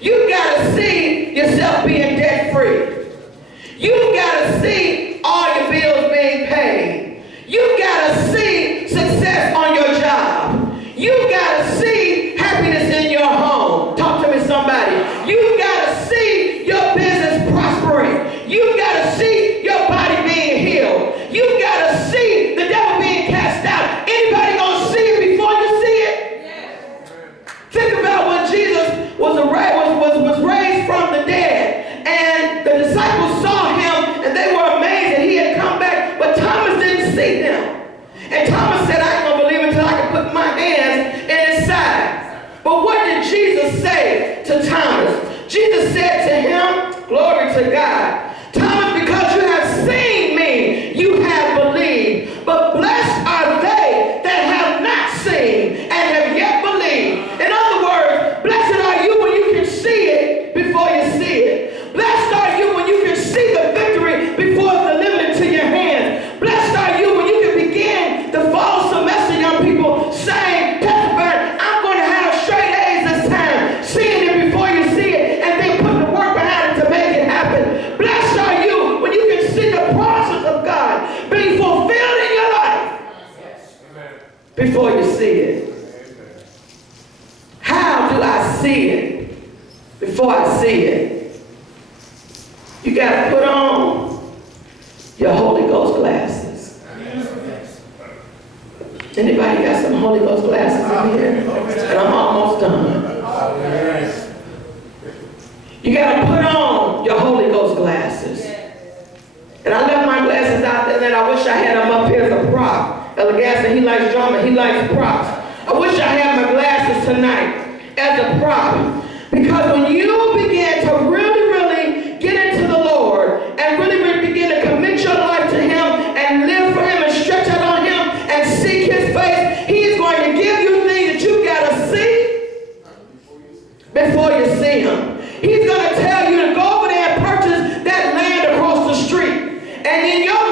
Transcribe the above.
You've got to see yourself being debt free. You've got to see all your bills being paid. You've got to see success on your job. You've got to see happiness in your home. Talk to me, somebody. You've got to see your business prospering. You've got to see your body being healed. You've got to see the devil being cast out. Anybody gonna see it before you see it? Yes. Think about when Jesus was raised from the dead, and the disciples saw him, and they were amazed that he had come back, but Thomas didn't see him. And Thomas said, I ain't gonna believe until I can put my hands in his side. But what did Jesus say to Thomas? Jesus said to him, glory to God, Thomas, because you have seen me, you have believed. But blessed are they that have not seen and have yet believed. In other words, blessed are you when you can see it before you see it. Blessed are you when you can see the victory before it's delivered into your hands. Blessed are you when you can begin the fall semester, young people, saying, testifying, I'm going to have straight A's this time. Seeing it before you see it, and then putting the work behind it to make it happen. Blessed are you when you can see the promises of God being fulfilled in your life before you see it. How do I see it before I see it? You got to put on your Holy Ghost glasses. Anybody got some Holy Ghost glasses in here? And I'm almost done. You got to put on your Holy Ghost glasses. And I left my glasses out there, and I wish I had them up here as a prop. Elder Gaston, he likes drama, he likes props. I wish I had my glasses tonight as a prop. Because when you begin to really get into the Lord and really begin to commit your life to him and live for him and stretch out on him and seek his face, he's going to give you things that you got to see before you see him. He's going to tell you to go over there and purchase that land across the street. And in your